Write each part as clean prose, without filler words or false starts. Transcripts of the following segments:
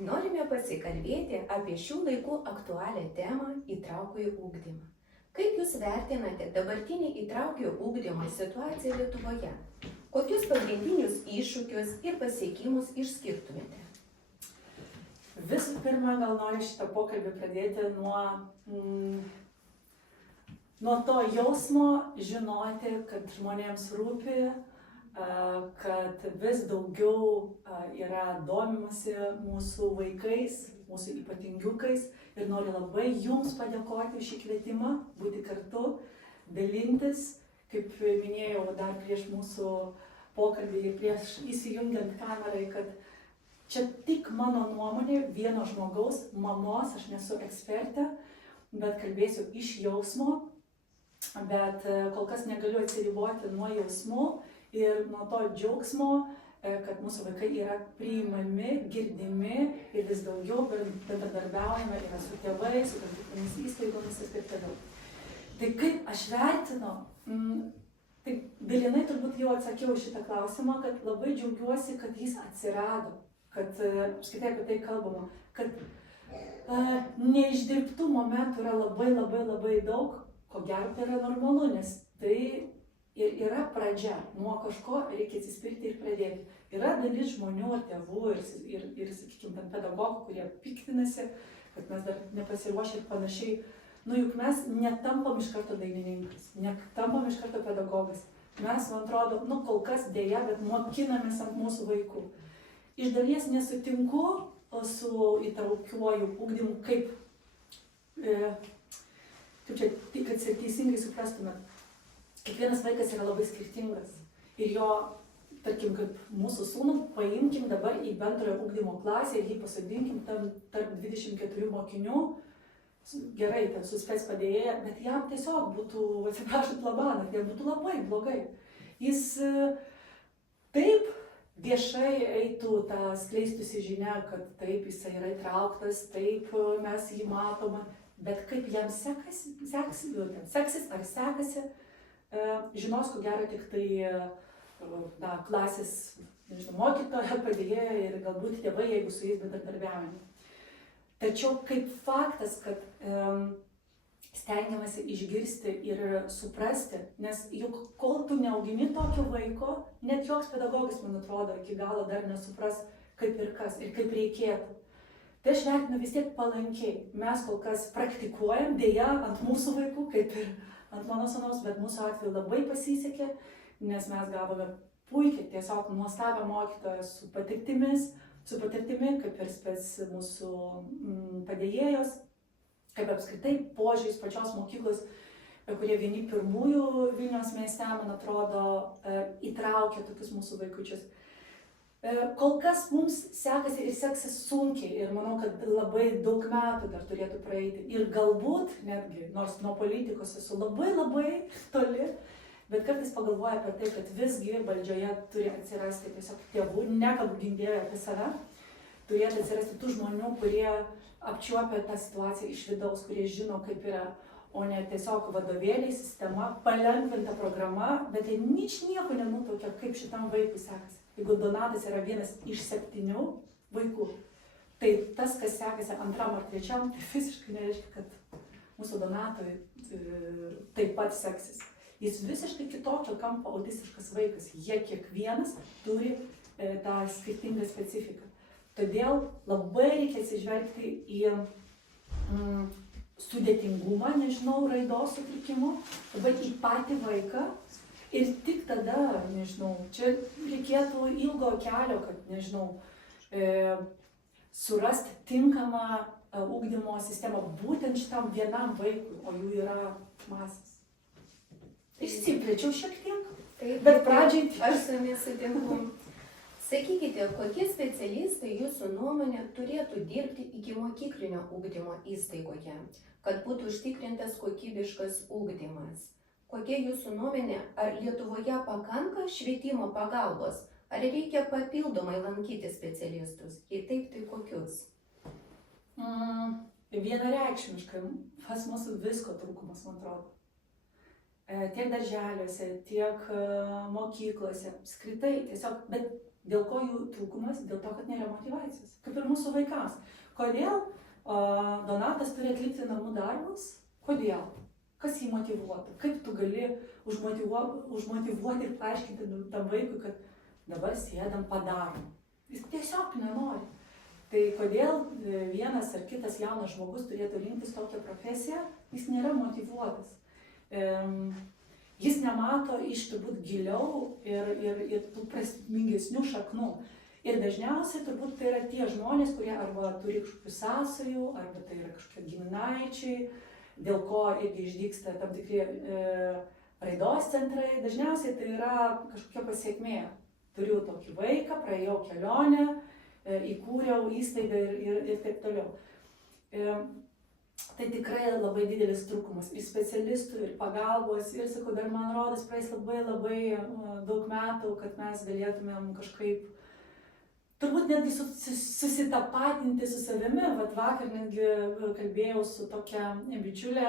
Norime pasikalbėti apie šių laikų aktualią temą įtraukųjį ugdymą. Kaip Jūs vertinate dabartinį įtraukųjį ugdymo situaciją Lietuvoje? Kokius pagrindinius iššūkius ir pasiekimus išskirtumėte? Visų pirma, gal noriu šitą pokalbį pradėti nuo to jausmo žinoti, kad žmonėms rūpi, kad vis daugiau yra domimasi mūsų vaikais, mūsų ypatingiukais ir noriu labai Jums padėkoti už šį kvietimą, būti kartu, dalintis, kaip minėjau dar prieš mūsų pokalbį, prieš įsijungiant kamerai, kad čia tik mano nuomonė, vieno žmogaus, mamos, aš nesu ekspertė, bet kalbėsiu iš jausmo, bet kol kas negaliu atsiriboti nuo jausmų ir nuo to džiaugsmo, kad mūsų vaikai yra priimami, girdimi ir vis daugiau bendradarbiaujame yra su tėvais, su tam įstaigomis ir taip toliau. Tai kaip aš vertinu, tai dalinai turbūt jau atsakiau šitą klausimą, kad labai džiaugiuosi, kad jis atsirado, kad apskritai apie tai kalbama, kad neišdirbtų momentų yra labai daug, ko gero tai yra normalu, nes tai ir yra pradžia, nuo kažko reikia atsispirti ir pradėti. Yra dalis žmonių, tėvų ir sakykime, pedagogų, kurie piktinasi, kad mes dar nepasiruošę ir panašiai. Juk mes netampam iš karto dainininkais, netampam iš karto pedagogais. Mes, man atrodo, kol kas dėja, bet mokinamės ant mūsų vaikų. Iš dalies nesutinku su įtraukiuoju ugdymu, kaip čia, kad teisingai suprastumėt. Kiekvienas vaikas yra labai skirtingas ir jo, tarkim, kaip mūsų sūnų, paimkim dabar į bendrojo ugdymo klasę ir jį pasodinkim tarp 24 mokinių, gerai, ten su spec padėjėja, bet jam tiesiog būtų, atsiprašant, labanas, jam būtų labai blogai. Jis taip viešai eitų tą skleistusi žinia, kad taip jisai yra įtrauktas, taip mes jį matome, bet kaip jam seksis ar sekasi, žinos, ko gero, tik tai klasės mokytoja, padėjėja ir galbūt tėvai, jeigu su jais bendradarbiaujame. Tačiau kaip faktas, kad stengiamasi išgirsti ir suprasti, nes juk kol tu neaugini tokio vaiko, net joks pedagogas, man atrodo, iki galo dar nesupras, kaip ir kas ir kaip reikėtų. Tai aš vertinu vis tiek palankiai. Mes kol kas praktikuojam, dėja, ant mūsų vaikų, kaip ir ant mano sūnaus, bet mūsų atveju labai pasisekė, nes mes gavome puikiai, tiesiog nuostabią mokytoją su patirtimi, kaip ir spec mūsų padėjėjos, kaip apskritai požiūris pačios mokyklos, kurie vieni pirmųjų Vilniaus mieste, man atrodo, įtraukė tokius mūsų vaikučius. Kol kas mums sekasi ir seksis sunkiai ir manau, kad labai daug metų dar turėtų praeiti ir galbūt netgi, nors nuo politikos esu labai toli, bet kartais pagalvoju apie tai, kad visgi valdžioje turi atsirasti tiesiog tėvų, nekalbu gindėjų apie save, turėtų atsirasti tų žmonių, kurie apčiuopia tą situaciją iš vidaus, kurie žino, kaip yra, o ne tiesiog vadovėliai, sistema, palengvinta programa, bet jie nieko nenutuokia, kaip šitam vaikui sekasi. Jeigu Donatas yra vienas iš 7 vaikų, tai tas, kas sekasi 2 ar 3, tai visiškai nereiškia, kad mūsų Donatui taip pat seksis. Jis visiškai kitokio kampo autistiškas vaikas. Jie kiekvienas turi tą skirtingą specifiką. Todėl labai reikia atsižvelgti į sudėtingumą, raidos sutrikimų, labai į patį vaiką. Ir tik tada, čia reikėtų ilgo kelio, kad, surasti tinkamą ugdymo sistemą būtent šitam vienam vaikui, o jų yra masės. Išsiplėčiau šiek tiek, bet pradžiai... Aš su jumis sutinku. Sakykite, kokie specialistai jūsų nuomonė turėtų dirbti ikimokyklinio ugdymo įstaigoje, kad būtų užtikrintas kokybiškas ugdymas? Kokia jūsų nuomonė, ar Lietuvoje pakanka švietimo pagalbos, ar reikia papildomai lankyti specialistus? Jei taip, tai kokius? Vienareikšmiškai, pas mūsų visko trūkumas, man atrodo. Tiek darželiuose, tiek mokyklose, apskritai tiesiog, bet Dėl ko jų trūkumas? Dėl to, kad nėra motyvacijos. Kaip ir mūsų vaikams. Kodėl Donatas turi atlikti namų darbus? Kodėl? Kas jį motyvuotų? Kaip tu gali užmotyvuoti ir paaiškinti tam vaikui, kad dabar sėdam padarom? Jis tiesiog nenori. Tai kodėl vienas ar kitas jaunas žmogus turėtų rinktis tokią profesiją? Jis nėra motyvuotas. Jis nemato iš turbūt giliau ir tų prasmingesnių šaknų. Ir dažniausiai turbūt tai yra tie žmonės, kurie arba turi kažkokių sąsajų, arba tai yra kažkokie giminaičiai, dėl ko irgi išdygsta tam tikri raidos centrai. Dažniausiai tai yra kažkokia pasiekmė. Turiu tokį vaiką, praėjau kelionę, įkūriau įstaigą ir taip toliau. Tai tikrai labai didelis trūkumas ir specialistų, ir pagalbos, ir sakau, dar man rodos praeis labai daug metų, kad mes galėtumėm kažkaip turbūt netgi susitapatinti su savimi. Vat vakar netgi kalbėjau su tokia bičiulė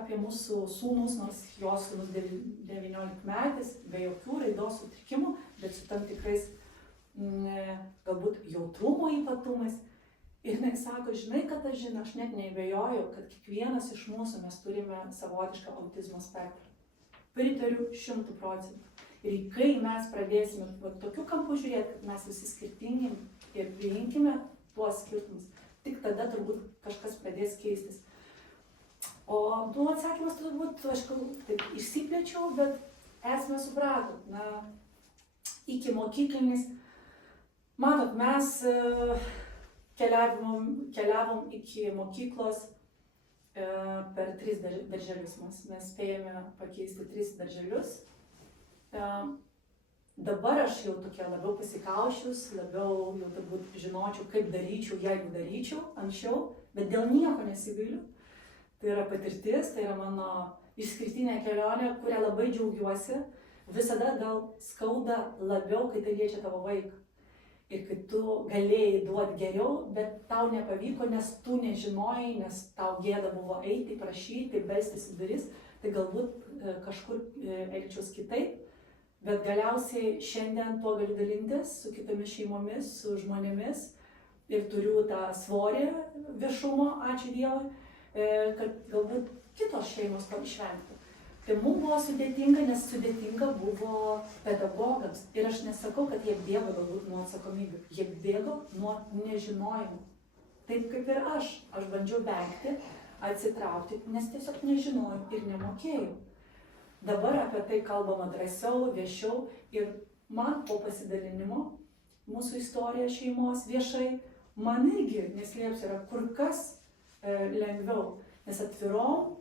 apie mūsų sūnus, nors jos sūnus 19 metais, be jokių raidos sutrikimų, bet su tam tikrais galbūt jautrumo ypatumais. Ir jinai sako, žinai, kad aš net neabejoju, kad kiekvienas iš mūsų mes turime savotišką autizmo spektrą. Pritariu 100%. Ir kai mes pradėsime tokiu kampu žiūrėti, kad mes visi skirtingi ir priimkime tuos skirtumus, tik tada turbūt kažkas pradės keistis. O tu atsakymas turbūt, aš taip išsiplėčiau, bet esame suprato. Iki mokyklinis, matot, mes keliavom iki mokyklos per 3 darželius. Mes spėjome pakeisti 3 darželius. Dabar aš jau tokia labiau pasikaušius, labiau jau turbūt žinočiau, kaip daryčiau, jeigu daryčiau anksčiau, bet dėl nieko nesigailiu. Tai yra patirtis, tai yra mano išskirtinė kelionė, kurią labai džiaugiuosi. Visada gal skauda labiau, kai tai liečia tavo vaiką. Ir kai tu galėjai duoti geriau, bet tau nepavyko, nes tu nežinojai, nes tau gėda buvo eiti, prašyti, belstis į duris, tai galbūt kažkur elgčiaus kitaip. Bet galiausiai šiandien tuo galiu dalintis su kitomis šeimomis, su žmonėmis ir turiu tą svorį viešumo, ačiū Dievui, kad galbūt kitos šeimos to išvengtų. Tai mums buvo sudėtinga, nes sudėtinga buvo pedagogams. Ir aš nesakau, kad jie bėgo galbūt nuo atsakomybių, jie bėgo nuo nežinojimo. Taip kaip ir aš bandžiau vengti, atsitraukti, nes tiesiog nežinojau ir nemokėjau. Dabar apie tai kalbama drąsiau, viešiau ir man po pasidalinimo mūsų istorija šeimos viešai, man irgi, neslėpsiu, yra kur kas lengviau, nes atvirom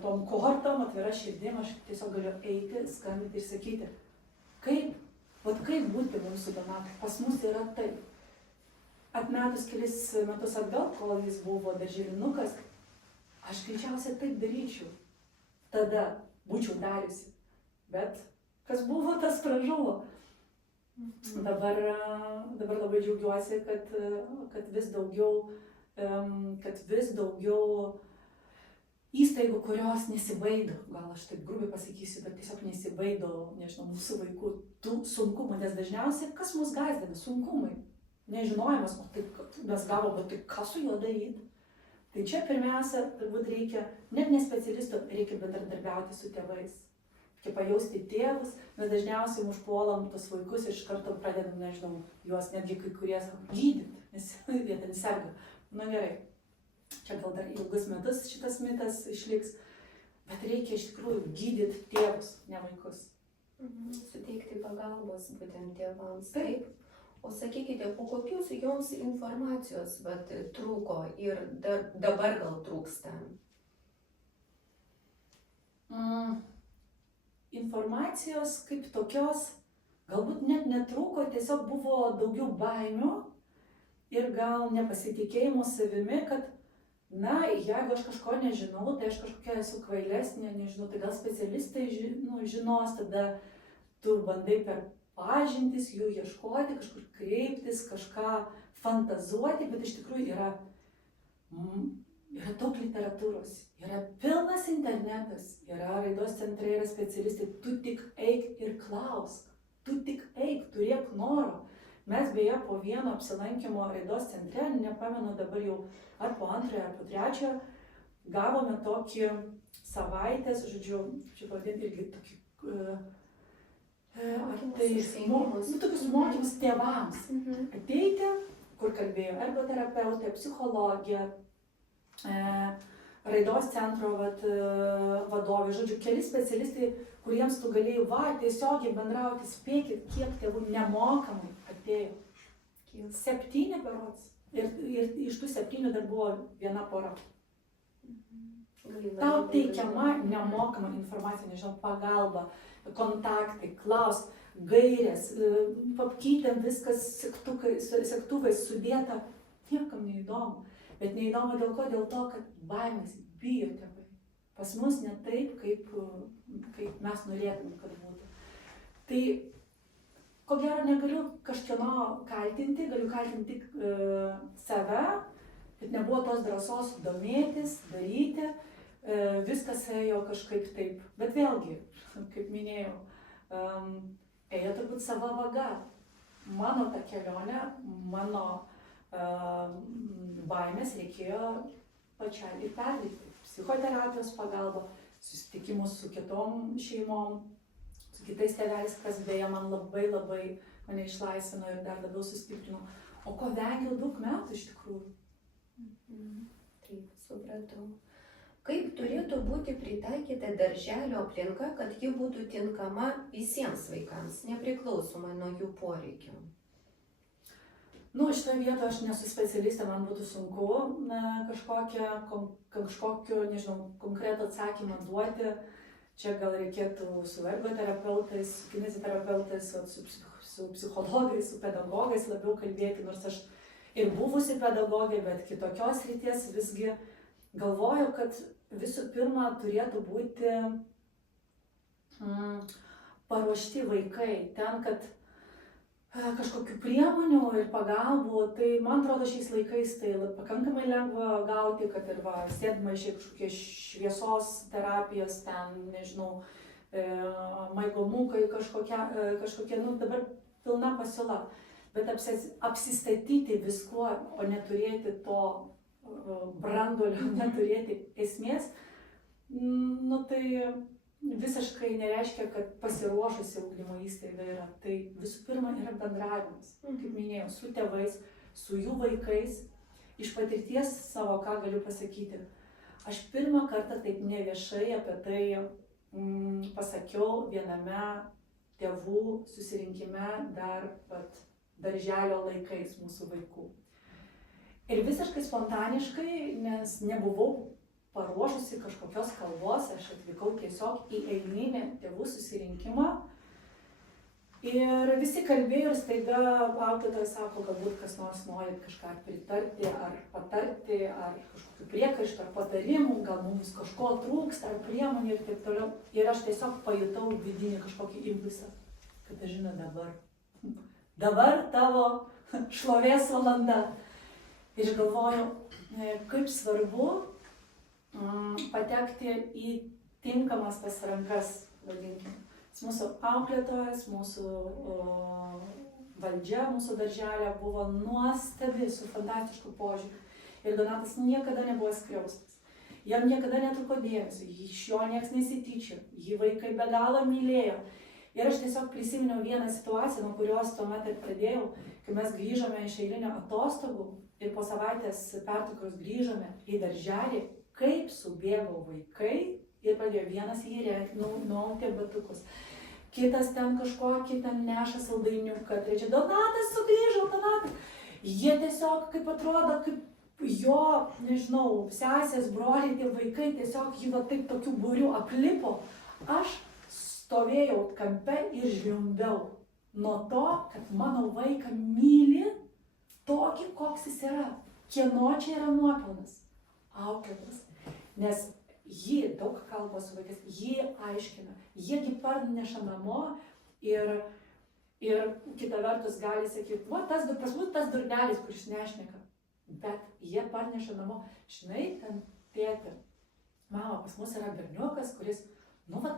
tom kortom, atvira širdim, aš tiesiog galiu eiti, skambinti ir sakyti, kaip būti mūsų Donatui, pas mus yra taip. Atmetus kelis metus atgal, kol jis buvo darželinukas, aš greičiausiai taip daryčiau. Tada būčiau dariusi. Bet kas buvo, tas pražuvo. Dabar labai džiaugiuosi, kad vis daugiau įstaigų, kurios nesibaido, gal aš taip grubiai pasakysiu, bet tiesiog nesibaido, nežinau, mūsų vaikų tų sunkumų, nes dažniausiai kas mus gąsdina? Sunkumai. Nežinojimas, mes galvom, bet tai ką su juo daryti? Tai čia pirmiausia, turbūt reikia, net ne specialistų, reikia bendradarbiauti su tėvais. Reikia pajausti tėvus, mes dažniausiai užpuolam tos vaikus ir iš karto pradedam, nežinau, juos netgi kai kurie gydyti, nes jie ten serga. Na gerai. Čia gal dar ilgus metus šitas mitas išliks, bet reikia iš tikrųjų gydyti tėvus, ne vaikus. Suteikti pagalbos būtent tėvams. Taip. O sakykite, po kokios joms informacijos trūko ir dabar gal trūksta? Informacijos kaip tokios galbūt net netrūko, tiesiog buvo daugiau baimių ir gal nepasitikėjimo savimi, kad jeigu aš kažko nežinau, tai aš kažkokia esu kvailesnė, nežinau, tai gal specialistai žinos, tada tu bandai per pažintis, jų ieškoti, kažkur kreiptis, kažką fantazuoti, bet iš tikrųjų yra daug literatūros, yra pilnas internetas, yra raidos centrai, yra specialistai, tu tik eik ir klausk, tu tik eik, turėk noro. Mes beje po vieno apsilankimo raidos centre, nepamenu dabar jau ar po antrojo, ar po trečiojo, gavome tokį savaitės, žodžiu, čia vadinti irgi tokį, tokius mokymus tėvams ateiti, kur kalbėjo ergoterapeutė, psichologė, raidos centro vadovė, žodžiu, keli specialistai, kuriems tu galėjai tiesiogiai bendrauti, spėkit, kiek tėvų nemokamai atėjo. 7 berods. Ir iš tų 7 dar buvo viena pora. Tau teikiama nemokama informacija, nežinau, pagalba, kontaktai, klaus, gairės, papkytėm viskas segtuvais sudėta. Niekam neįdomu. Bet neįdomu dėl ko? Dėl to, kad baimės bijo tėvai. Pas mus ne taip, kaip mes norėtume, kad būtų. Tai, ko gero, negaliu kažkieno kaltinti, galiu kaltinti tik save, kad nebuvo tos drąsos domėtis, daryti, viskas ėjo kažkaip taip. Bet vėlgi, kaip minėjau, ėjo turbūt sava vaga. Mano ta kelionė, mano baimės reikėjo pačiai ir perlipti. Psichoterapijos pagalba, susitikimus su kitom šeimom, su kitais tėveliais, kas beje man labai mane išlaisvino ir dar labiau sustiprino. O ko vengiau daug metų iš tikrųjų. Taip, supratau. Kaip turėtų būti pritaikyta darželio aplinka, kad ji būtų tinkama visiems vaikams, nepriklausomai nuo jų poreikių? Šitoje vietoje aš nesu specialistė, man būtų sunku kažkokio, nežinau, konkretų atsakymą duoti. Čia gal reikėtų su ergoterapeutais, su kineziterapeutais, su psichologais, su pedagogais labiau kalbėti, nors aš ir buvusi pedagogė, bet kitokios srities visgi galvoju, kad visų pirma turėtų būti paruošti vaikai ten, kad kažkokių priemonių ir pagalbų, tai man atrodo šiais laikais tai pakankamai lengva gauti, kad ir sėdmaišiai kažkokie šviesos terapijos, ten, nežinau, maigomukai kažkokie, dabar pilna pasiūla, bet apsistatyti viskuo, o neturėti to branduolio, neturėti esmės, tai visiškai nereiškia, kad pasiruošusi ugdymo įstaiga yra. Tai visų pirma yra bendravimas, kaip minėjau, su tėvais, su jų vaikais. Iš patirties savo, ką galiu pasakyti. Aš pirmą kartą taip neviešai apie tai pasakiau viename tėvų susirinkime dar darželio laikais mūsų vaikų. Ir visiškai spontaniškai, nes nebuvau paruošusi kažkokios kalbos, aš atvykau tiesiog į eilinį tėvų susirinkimą. Ir visi kalbėjo ir staiga auklėtojas sako, galbūt kas nors nori kažką pritarti ar patarti, ar kažkokių priekaištų ar patarimų, gal mums kažko trūksta ar priemonių ir taip toliau. Ir aš tiesiog pajutau vidinį kažkokį impulsą, kad aš žinau dabar tavo šlovės valanda. Ir aš galvoju, kaip svarbu patekti į tinkamas tas rankas, vadinkime. Mūsų auklėtojas, mūsų valdžia, mūsų darželė buvo nuostabi, su fantastišku požiūriu. Ir Donatas niekada nebuvo skriaustas. Jam niekada netruko dėmesio, iš jo nieks nesityčiojo, jį vaikai be galo mylėjo. Ir aš tiesiog prisiminiau vieną situaciją, nuo kurios tuomet ir pradėjau, kai mes grįžome iš eilinio atostogų ir po savaitės pertraukos grįžome į darželį, kaip subėgo vaikai ir pradėjo vienas jį nuautė batukus, kitas ten kažkokį ten neša saldainiuką, trečia, Donatas sugrįžo, Donatas. Jie tiesiog, kaip atrodo, kaip jo, nežinau, sesės, broliai, tie vaikai tiesiog jį taip tokiu būriu aplipo. Aš stovėjau kampe ir žliumbiau nuo to, kad mano vaiką myli tokį, koks jis yra. Kieno čia yra nuopelnas? Auklėtas. Nes jį daug kalba su vaikais, jį aiškina, jiegi parneša namo ir kita vertus gali sakyti, pas mus tas durnelis, kuris nešneka, bet jie parneša namo, žinai, ten tėti, mama, pas mus yra berniukas, kuris,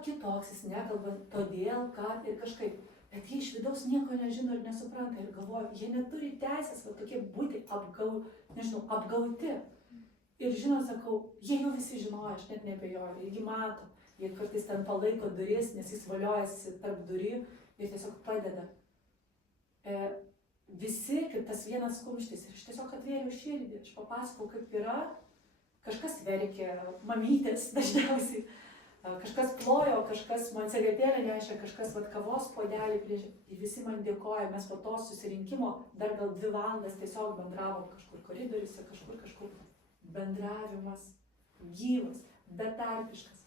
kitoks, jis nekalba, todėl, kad ir kažkaip. bet jie iš vidaus nieko nežino ir nesupranta ir galvoja, jie neturi teisės, va tokie būti apgauti. Ir žinot, sakau, jie jau visi žinojo, aš net neabejoju, irgi mato, jie kartais ten palaiko duris, nes jis valiojasi tarp durį ir tiesiog padeda. Visi kaip tas vienas kumštis ir aš tiesiog atvėriau širdį, aš papasakau, kaip yra, kažkas verkė, mamytės dažniausiai, kažkas plojo, kažkas man servetėlę nešė, kažkas vat kavos puodelį plėšė ir visi man dėkoja, mes po to susirinkimo dar gal 2 valandas tiesiog bendravom kažkur koridoriuose, kažkur bendravimas gyvas, betarpiškas,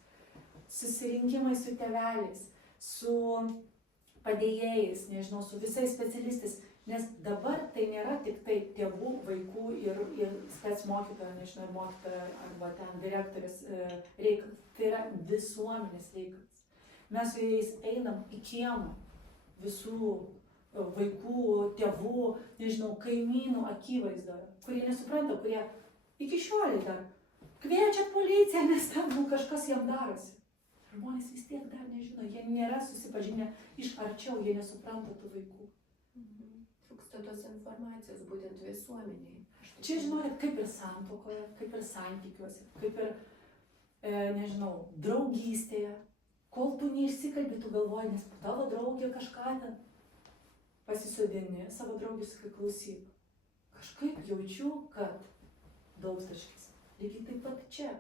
susirinkimai su tėveliais, su padėjėjais, nežinau, su visais specialistais. Nes dabar tai nėra tik tai tėvų, vaikų ir spec mokytojo, nežinau, mokytojo arba ten direktorės reikalas. Tai yra visuomenės reikalas. Mes su jais einam į kiemą visų vaikų, tėvų, nežinau, kaimynų akivaizdoje, kurie nesupranta, kurie iki šiolei dar kviečia policiją, nes ten kažkas jam darosi. Žmonės vis tiek dar nežino, jie nėra susipažinę iš arčiau, jie nesupranta tų vaikų. Trūksta tos informacijos būtent visuomeniai. Čia, žinot, kaip ir santuokoje, kaip ir santykiuose, kaip ir, nežinau, draugystėje. Kol tu neišsikalbi, tu galvoji, nes tavo draugė kažką ten pasisodini, savo draugės, kai klausyk. Kažkaip jaučiu, kad daugtaškis. Lygiai taip pat čia.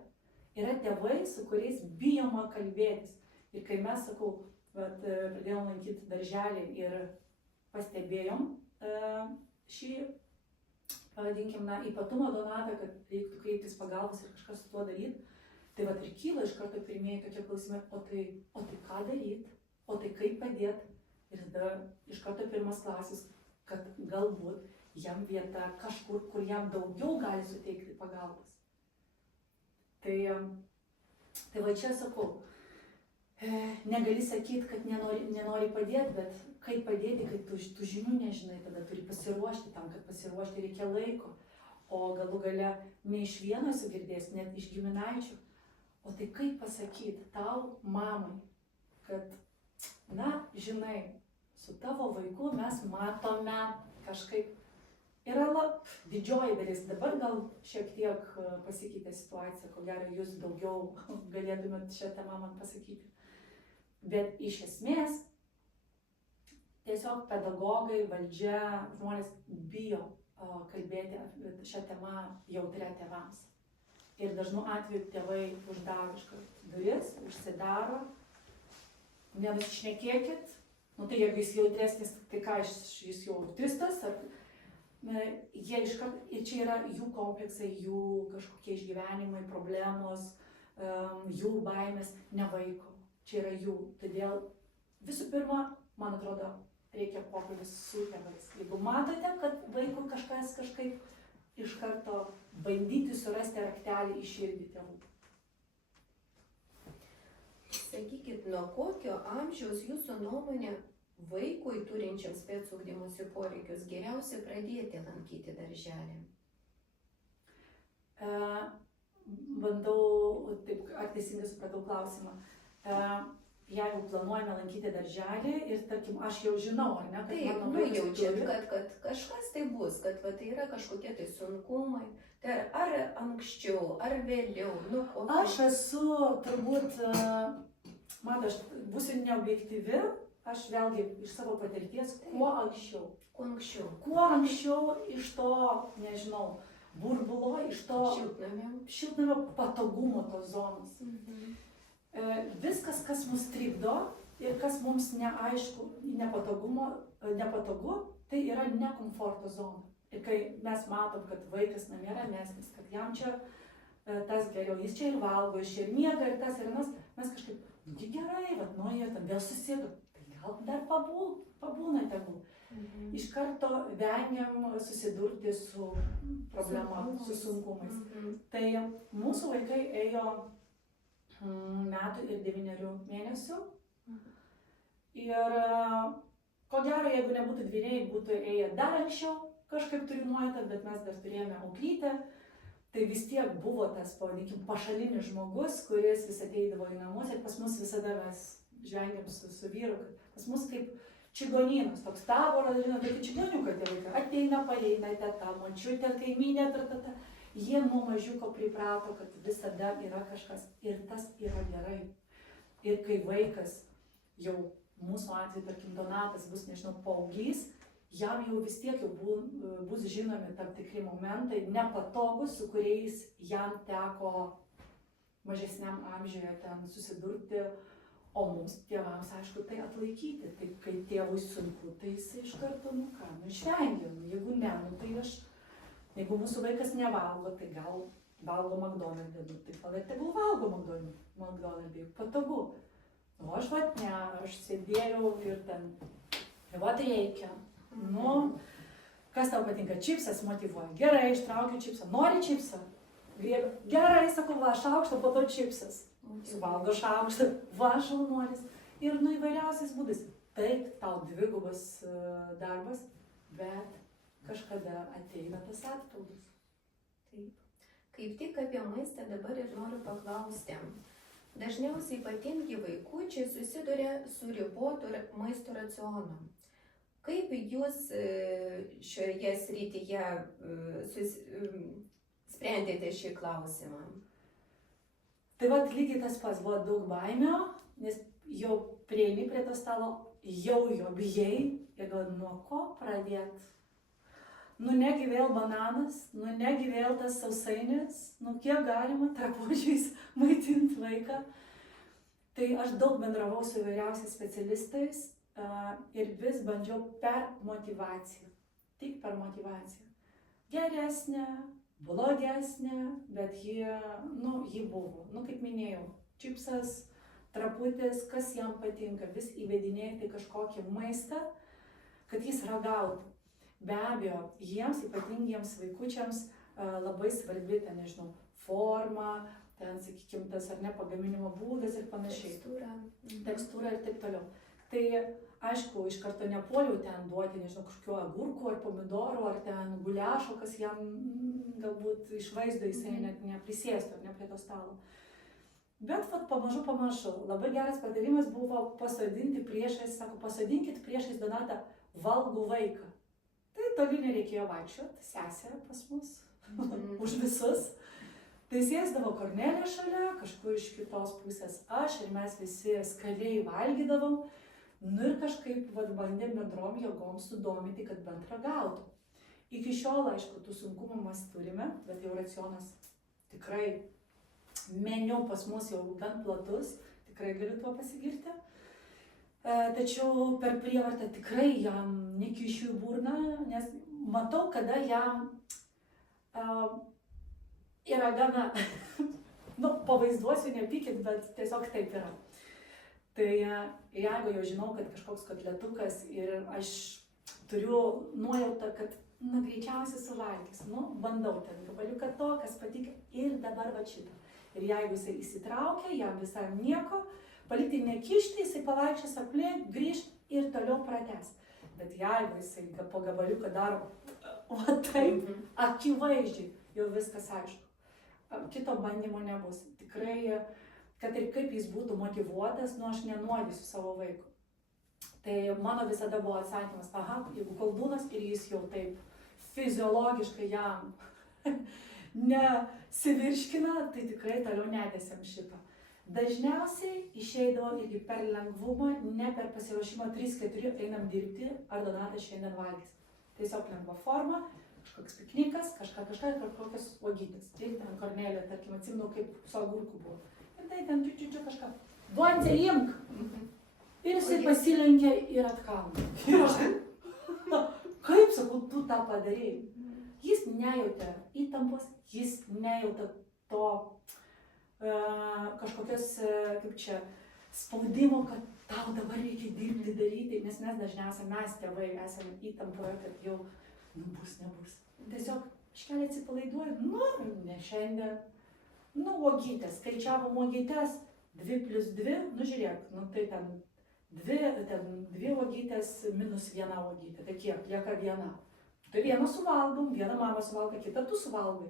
Yra tėvai, su kuriais bijoma kalbėtis. Ir kai mes, sakau, pradėjom lankyti darželį ir pastebėjom šį, pavadinkim, ypatumą Donatą, kad reiktų kreiptis pagalbos ir kažkas su tuo daryti, tai vat ir kyla iš karto pirmieji tokie klausimai, o tai ką daryti, o tai kaip padėti. Ir tada iš karto pirmas klausimas, kad galbūt jam vieta kažkur, kur jam daugiau gali suteikti pagalbos. Tai va čia sakau, negali sakyti, kad nenori padėti, bet kaip padėti, kai tu žinių nežinai, tada turi pasiruošti tam, kad pasiruošti reikia laiko. O galų gale ne iš vieno esu girdėjęs, net iš giminaičių. O tai kaip pasakyti tau, mamai, kad, na, žinai, su tavo vaiku mes matome kažkaip. Yra didžioji dalis, dabar gal šiek tiek pasikeitė situacija, ko gero jūs daugiau galėtumėt šią temą man pasakyti. Bet iš esmės, tiesiog pedagogai, valdžia, žmonės bijo kalbėti šią temą jautria tėvams. Ir dažnu atveju tėvai uždaro iškart duris, užsidaro, nenusišnekėkit, tai jeigu jis jautresnis, tai ką, jis jau autistas, jie iškart, ir čia yra jų kompleksai, jų kažkokie išgyvenimai, problemos, jų baimės, ne vaiko, čia yra jų. Todėl visų pirma, man atrodo, reikia pokalbis su tėvais. Jeigu matote, kad vaikui kažkas kažkaip iš karto bandyti surasti raktelį į širdį tėvų. Sakykit, nuo kokio amžiaus jūsų nuomonė vaikui turinčiam spec ugdymosi poreikius geriausia pradėti lankyti darželį? Bandau, taip, ar teisingai supratau klausimą. Jeigu planuojame lankyti darželį ir, tarkim, aš jau žinau, ar ne, kad taip, mano vaikas nujaučiat, kad kažkas tai bus, kad tai yra kažkokie tai sunkumai, tai ar anksčiau, ar vėliau, Aš esu turbūt, aš būsiu neobjektyvi, aš vėlgi iš savo patirties, kuo anksčiau. Kuo anksčiau iš to, nežinau, burbulo, iš to šiltnamio patogumo tos zonos. Viskas, kas mus trikdo ir kas mums neaišku, nepatogu, tai yra nekomforto zona. Ir kai mes matom, kad vaikas namie ramesnis, kad jam čia tas geriau, jis čia ir valgo, jis čia ir miega, ir tas ir anas, mes kažkaip, gerai, nuėjo, tam vėl susėdo, tai gal dar pabūna tegul. Iš karto vengiam susidurti su problema, su sunkumais. Tai mūsų vaikai ėjo metų ir 9 mėnesių. Ir ko gero, jeigu nebūtų dvyniai, būtų ėję dar anksčiau, kažkaip turiu nuojautą, bet mes dar turėjome auklytę. Tai vis tiek buvo tas, pavadinkim, pašalinis žmogus, kuris vis ateidavo į namus ir pas mus visada mes žvengiam su vyru, kad pas mus kaip čigonynas, toks taboras, žinot, tai čigoniukai tie vaikai. Ateina pareina teta, močiutė, kaimynė, tata. Jie nuo mažiuko priprato, kad visada yra kažkas ir tas yra gerai. Ir kai vaikas jau mūsų atveju, tarkim, Donatas bus, nežinau, paauglys, jam jau vis tiek jau bus žinomi tam tikri momentai, nepatogus, su kuriais jam teko mažesniam amžiuje ten susidurti, o mums tėvams, aišku, tai atlaikyti. Tai kai tėvui sunku, tai jis iš karto, išvengia. Jeigu ne, tai jeigu mūsų vaikas nevalgo, tai gal valgo McDonald'e, tai gal ir tegul valgo McDonald'e, patogu. O aš ne, aš sėdėjau ir ten, vat reikia. Kas tau patinka? Čipsas motyvuoja. Gerai, ištraukiu čipsą. Nori čipsą? Gerai, sakau, va, šaukštą, po to čipsas. Suvalgo šaukštą, va, šaunuolis. Ir įvairiausiais būdais. Taip, tau dvigubas darbas, bet kažkada ateina tas atpildas. Taip. Kaip tik apie maistą dabar ir noriu paklausti. Dažniausiai ypatingi vaikučiai susiduria su ribotu maisto racionu. Kaip jūs šioje srityje sprendėte šį klausimą? Tai vat lygiai tas pats, buvo daug baimio, nes jau prieini prie to stalo, jau jo bijai ir galvoji, nuo ko pradėti. Negi vėl bananas, negi vėl tas sausainis, kiek galima trapuočiais maitinti vaiką. Tai aš daug bendravau su įvairiausiais specialistais ir vis bandžiau per motyvaciją, tik per motyvaciją. Geresnė, blogesnė, bet ji buvo. Kaip minėjau, čipsas, traputis, kas jam patinka, vis įvedinėti kažkokį maistą, kad jis ragautų. Be abejo, jiems, ypatingiems vaikučiams, labai svarbi, forma, sakykime, tas ar ne pagaminimo būdas ir panašiai. Tekstūra ir taip toliau. Tai, aišku, iš karto nepuoliau ten duoti, kažkokiu agurku ar pomidoru, ar ten guliašo, kas jam galbūt iš vaizdo jisai net neprisėstų, ar ne prie to stalo. Bet pamažu. Labai geras patarimas buvo pasodinkit priešais Donatą valgų vaiką. Tai toli nereikėjo vaikščioti, sesė pas mus, už visus. Tai sėsdavo Kornelė šalia, kažkur iš kitos pusės aš ir mes visi skaniai valgydavom. Ir kažkaip bandėm bendrom jėgom sudominti, kad bent ragautų. Iki šiol, aišku, tų sunkumų mes turime, bet jau racionas tikrai meniu pas mus jau gan platus, tikrai galiu tuo pasigirti. Tačiau per prievartą tikrai jam nekišiu į burną, nes matau, kada jam yra gana, pavaizduosiu, nepykit, bet tiesiog taip yra. Tai jeigu jau žinau, kad kažkoks kotletukas ir aš turiu nuojautą, kad greičiausiai suvalgys, bandau ten gabaliuką to, kas patinka ir dabar va šitą. Ir jeigu jisai įsitraukia, jam visai nieko, palikti nekišti, jisai pavaikščios aplink, grįžt ir toliau pratęs. Bet jeigu jisai po gabaliuką daro, o taip, akivaizdžiai, jau viskas aišku. Kito bandymo nebus. Tikrai, kad ir kaip jis būtų motyvuotas, aš nenuodysiu savo vaikų. Tai mano visada buvo atsakymas, jeigu koldūnas ir jis jau taip fiziologiškai jam nesivirškina, tai tikrai toliau netęsiam šito. Dažniausiai išeidavo irgi per lengvumą, ne per pasiruošimą 3-4 einam dirbti, ar Donatas šiandien valgys. Tiesiog lengva forma, kažkoks piknikas, kažkokios uogytės. Ir ten Kornelė, tarkim, atsimenu, kaip su agurku buvo. Ir tai ten čiučiu kažką. Duonce, imk! Ir jisai pasilenkia ir atkalna. Ir aš kaip, sakau, tu tą padarėjai? Jis nejautė įtampos, jis nejautė to kažkokios, kaip čia, spaudimo, kad tau dabar reikia dirbti, daryti, nes mes dažniausiai, mes tėvai, esame įtampoje, kad jau nebus. Tiesiog iškelį atsipalaiduoju, ne šiandien. Uogytės, skaičiavom uogytės, 2 + 2, žiūrėk, tai ten 2 uogytės minus 1 uogytė, tai kiek, lieka 1. Tai vieną suvalgom, vieną mamą suvalgo, kitą tu suvalgai.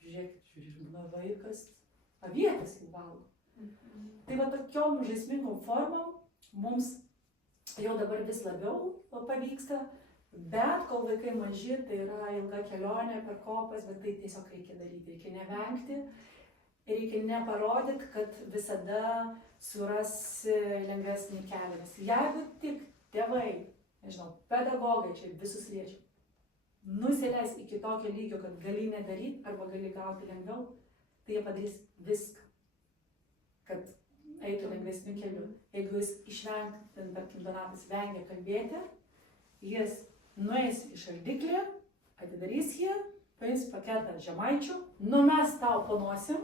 Žiūrėk, vaikas, avietas jau valgo. Tai va tokiom žaismingom formom mums jau dabar vis labiau pavyksta, bet kol vaikai maži, tai yra ilga kelionė per kopas, bet tai tiesiog reikia daryti, reikia nevengti, reikia neparodyti, kad visada surasi lengvesnį kelią. Nes jeigu tik tėvai, nežinau, pedagogai, čia visus liečiau, nusileis iki tokio lygio, kad gali nedaryti arba gali gauti lengviau, tai jie padarys viską, kad eitų lengvesniu keliu. Jeigu jis tarkim, Donatas vengia kalbėti, jis nueis į šaldiklį, atidarys jį, paims paketą žemaičių, numes tau po nosim,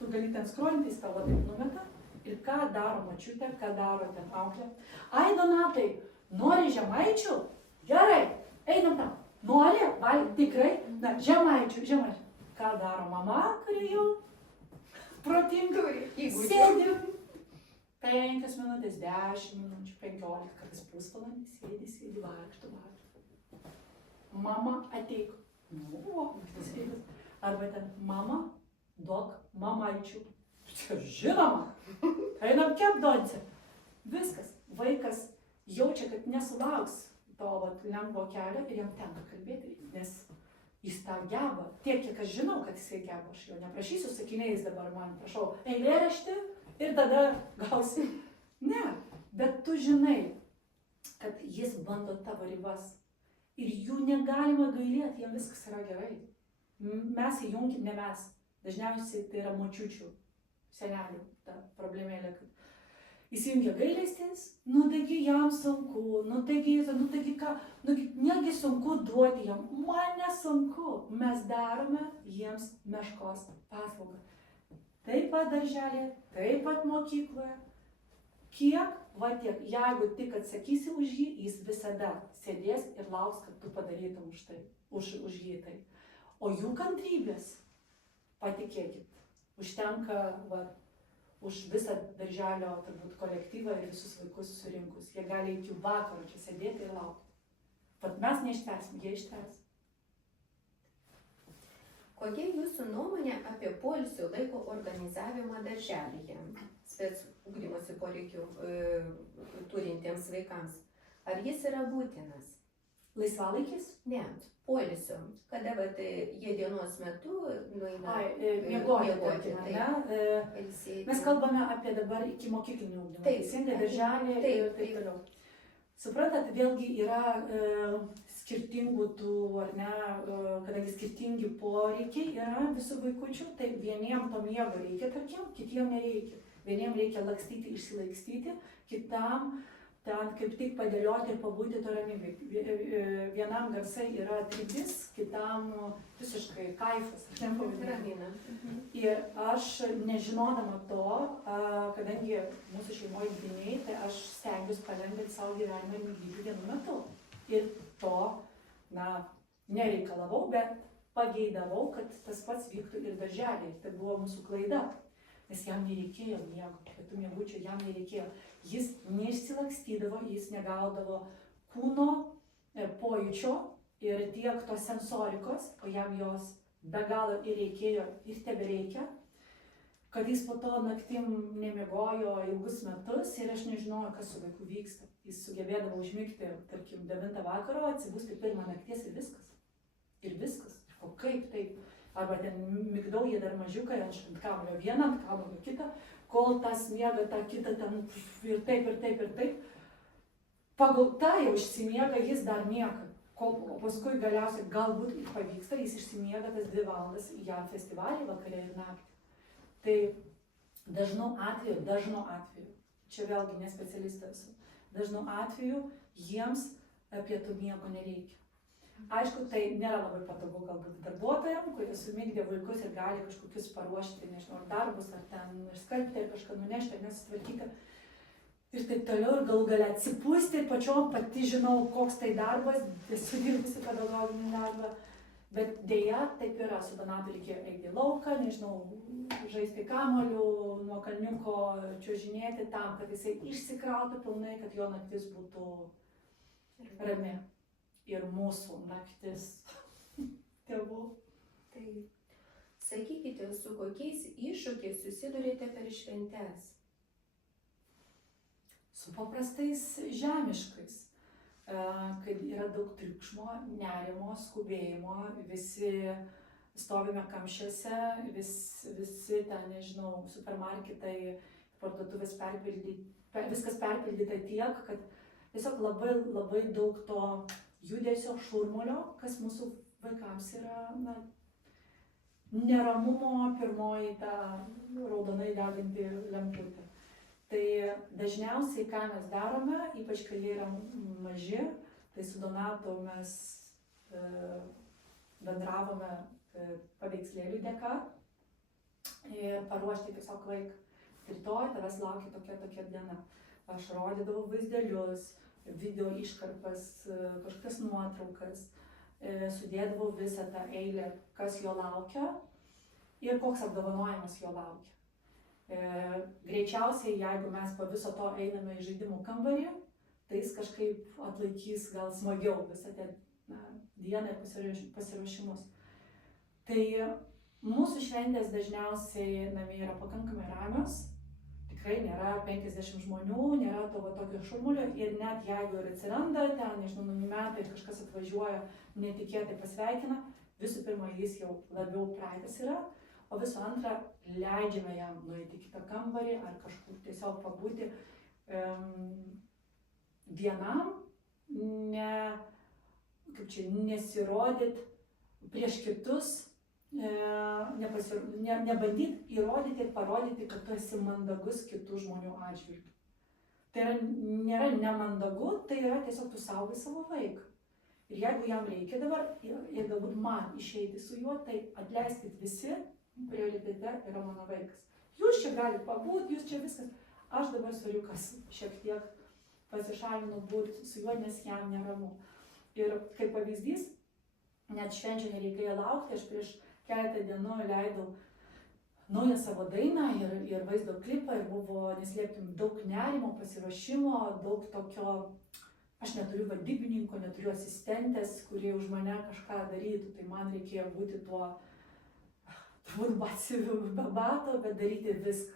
tu gali ten skrolinti, jis tavo taip numeta. Ir ką daro močiutė, ką daro ten auklė. Ai, Donatai, nori žemaičių? Gerai, einam tam. Nori? Tikrai? Na, žemaičių. Ką daro mama, kuri jau protinga? Sėdi 5 minutės, 10 minučių, 15, kartais pusvalandį, sėdi, vaikšto. Mama ateik. Arba ten, mama, duok mamaičių. Žinoma, einam kepdonce. Viskas. Vaikas jaučia, kad nesulauks to lengvo kelio ir jam tenka kalbėti, nes jis tą geba. Tiek, kiek aš žinau, kad jisai geba, aš jo neprašysiu sakiniais dabar man, prašau, eilėraštį ir tada gausi. Ne, bet tu žinai, kad jis bando tavo ribas ir jų negalima gailėti, jam viskas yra gerai. Mes įjunkim, ne mes. Dažniausiai tai yra močiučių, senelių ta problemėlė, kad įsijungia gailestis, taigi jam sunku, taigi ką, negi sunku duoti jam, man nesunku, mes darome jiems meškos paslaugą. Taip pat darželėje, taip pat mokykloje, kiek, tiek, jeigu tik atsakysi už jį, jis visada sėdės ir lauks, kad tu padarytum už jį tai. O jų kantrybės, patikėkit, užtenka už visą darželio turbūt kolektyvą ir visus vaikus surinkus. Jie gali iki vakaro čia sėdėti ir laukti. Pat mes neištversim, jie ištvers. Kokia jūsų nuomonė apie poilsio laiko organizavimą darželyje, spec ugdymosi poreikių turintiems vaikams? Ar jis yra būtinas? Laisvalaikis? Ne, poilsio. Kada jie dienos metu nueina miegoti, ne? Mes kalbame apie dabar iki mokyklinį ugdymą. Teisingai, darželį ir taip toliau. Suprantat, vėlgi yra skirtingų tų, ar ne, kadangi skirtingi poreikiai yra visų vaikučių, tai vieniem to miego reikia, tarkim, kitiem nereikia. Vieniem reikia lakstyti, išsilaikstyti, kitam ten kaip tik padėlioti ir pabūti to ramybėj. Vienam garsai yra trikdis, kitam visiškai kaifas. Ramina. Ir aš nežinodama to, kadangi mūsų šeimoje dvyniai, tai aš stengiuosi palengvinti savo gyvenimą ir migdyti vienu metu. Ir to, nereikalavau, bet pageidavau, kad tas pats vyktų ir darželiai. Tai buvo mūsų klaida. Nes jam nereikėjo miego, pietų miegučio jam nereikėjo. Jis neišsilakstydavo, jis negaudavo kūno pojūčio ir tiek tos sensorikos, o jam jos be galo ir reikėjo ir tebereikia, kad jis po to naktim nemiegojo ilgus metus ir aš nežinojau, kas su vaiku vyksta. Jis sugebėdavo užmigti, tarkim, 9 vakaro, atsibusti 1 nakties ir viskas. Ir viskas. O kaip taip? Arba ten migdau jie dar mažiukai, ant kablio vieną, ant kablio kitą, kol tas miega, tą kitą ten ir taip. Pagal tą jau išsimiega, jis dar miega. O paskui galiausiai galbūt ir pavyksta, jis išsimiega tas 2 valandas jam festivalį vakarė ir naktį. Tai dažnu atveju, čia vėlgi nespecialistas, dažnu atveju jiems pietų miego nereikia. Aišku, tai nėra labai patogu galbūt darbuotojams, kurie sumigdė vaikus ir gali kažkokius paruošti, nežinau, darbus, ar ten išskalbti, ar kažką nunešti, ar nesitvarkyti. Ir taip toliau, ir galų gale atsipūsti, pačiom pati žinau, koks tai darbas, esu dirbusi pedagoginį darbą. Bet dėja, taip yra, su Donatu reikėjo eiti į lauką, nežinau, žaisti kamuoliu, nuo kalniuko čiuožinėti tam, kad jisai išsikrautų pilnai, kad jo naktis būtų rami. Ir mūsų naktis tėvų. Tai sakykite, su kokiais iššūkiais susidurėte per šventes? su paprastais žemiškais, kad yra daug triukšmo, nerimo, skubėjimo, visi stovime kamščiuose, visi ten, nežinau, supermarketai, parduotuvės viskas perpildyta tiek, kad tiesiog labai daug to judesio, šurmulio, kas mūsų vaikams yra, neramumo pirmoji ta raudonai deganti lemputė. Tai dažniausiai, ką mes darome, ypač kai jie yra maži, tai su Donatu mes bendravome paveikslėlių dėka ir paruošti tiesiog vaiką. Rytoj tavęs laukia tokia diena. Aš rodydavau vaizdelius, video iškarpas, kažkokias nuotraukas, sudėdavau visą tą eilę, kas jo laukia ir koks apdovanojimas jo laukia. Greičiausiai, jeigu mes po viso to einame į žaidimų kambarį, tai jis kažkaip atlaikys gal smagiau visą tą dieną ir pasiruošimus. Tai mūsų šventės dažniausiai namie yra pakankamai ramios. Tikrai nėra 50 žmonių, nėra tokio šurmulio ir net jeigu ir atsiranda ten, nežinau, metai ir kažkas atvažiuoja, netikėtai pasveikina, visų pirma, jis jau labiau praeitas yra, o visų antra, leidžiame jam nueiti kitą kambarį ar kažkur tiesiog pabūti vienam, nesirodyti prieš kitus, nebandyti įrodyti ir parodyti, kad tu esi mandagus kitų žmonių atžvilgių. Tai nėra nemandagu, tai yra tiesiog tu saugai savo vaiką. Ir jeigu jam reikia dabar, ir galbūt man išeiti su juo, tai atleiskit visi, prioritete yra mano vaikas. Jūs čia galite pabūti, jūs čia viskas. Aš dabar suriukas šiek tiek pasišalinu būti su juo, nes jam neramu. Ir kaip pavyzdys, net švenčio nereikėjo laukti, aš prieš keletą dienų leidau naują savo dainą ir vaizdo klipą ir buvo, neslėpkim, daug nerimo, pasiruošimo, daug tokio, aš neturiu vadybininko, neturiu asistentės, kurie už mane kažką darytų, tai man reikėjo būti tuo, turbūt batsiuviu be bato, bet daryti viską.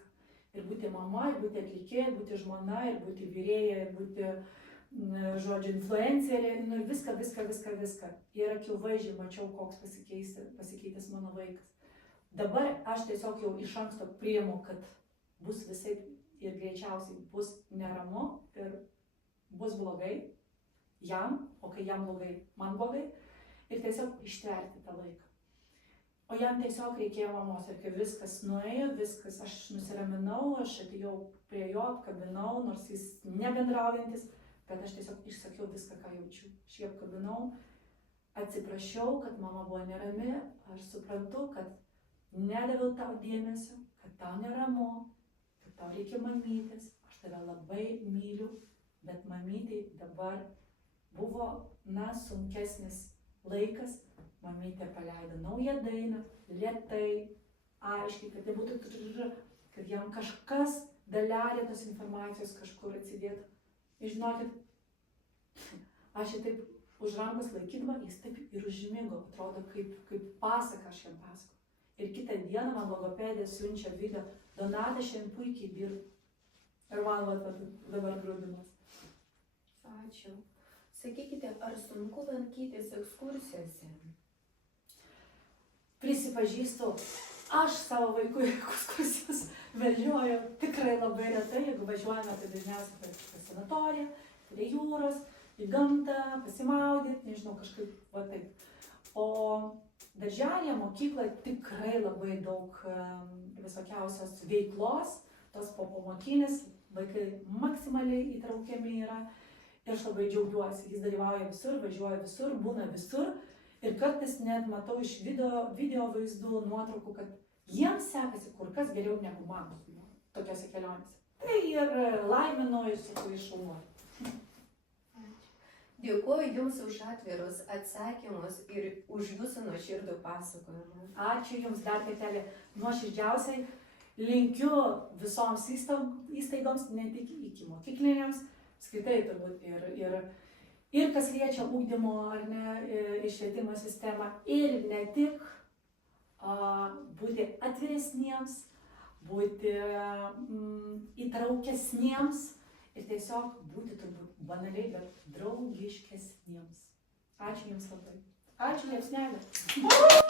Ir būti mama, ir būti atlikėja, būti žmona, ir būti vyrėja, ir būti, žodžiu, influencerė, viską. Ir akivaizdžiai mačiau, koks pasikeitęs mano vaikas. Dabar aš tiesiog jau iš anksto priimu, kad bus visai ir greičiausiai bus neramu ir bus blogai jam, o kai jam blogai, man blogai, ir tiesiog ištverti tą laiką. O jam tiesiog reikėjo mamos ir kai viskas nuėjo, aš nusiraminau, aš atėjau prie jo, apkabinau, nors jis nebendraujantis, bet aš tiesiog išsakiau viską, ką jaučiu. Aš jį apkabinau, atsiprašiau, kad mama buvo nerami, aš suprantu, kad nedaviau tau dėmesio, kad tau neramu, kad tau reikia mamytės, aš tave labai myliu, bet mamytei dabar buvo, sunkesnis laikas, mamytė paleido naują dainą, lėtai, aiškiai, kad nebūtų, kad jam kažkas dalelė tos informacijos kažkur atsidėtų. Ir žinokit, aš jį taip už rankos laikydama, jis taip ir užmigo, atrodo kaip pasaka aš jam pasako. Ir kitą dieną man logopedė siunčia video, Donata šiandien puikiai dirba. Ir man dabar grūdimas. Ačiū. Sakykite, ar sunku lankytis ekskursijose? Prisipažįstu, aš savo vaikų ekskursijas vežioju tikrai labai retai, jeigu važiuojame, tai dažniausiai per sanatoriją, prie jūros, į gamtą, pasimaudyti, nežinau, kažkaip va taip. O darželėje, mokykloje tikrai labai daug visokiausios veiklos, tos popamokinės, vaikai maksimaliai įtraukiami yra. Ir aš labai džiaugiuosi, jis dalyvauja visur, važiuoja visur, būna visur. Ir kartais net matau iš video vaizdų, nuotraukų, kad jiems sekasi kur kas geriau negu man tokiose kelionėse. Tai ir laiminu ir sakau iššaunuoju. Dėkuoju Jums už atvirus atsakymus ir už Jūsų nuoširdų pasakojimą. Ačiū Jums dar kartelį nuoširdžiausiai. Linkiu visoms įstaigoms, ne tik iki mokyklinėms, skaitai turbūt ir kas liečia ugdymo ar ne, ir švietimo sistemą, ir ne tik būti atviresniems, būti įtraukesniems ir tiesiog būti turbūt banaliai, bet draugiškesniems. Ačiū Jums labai. Ačiū, liepsnelė.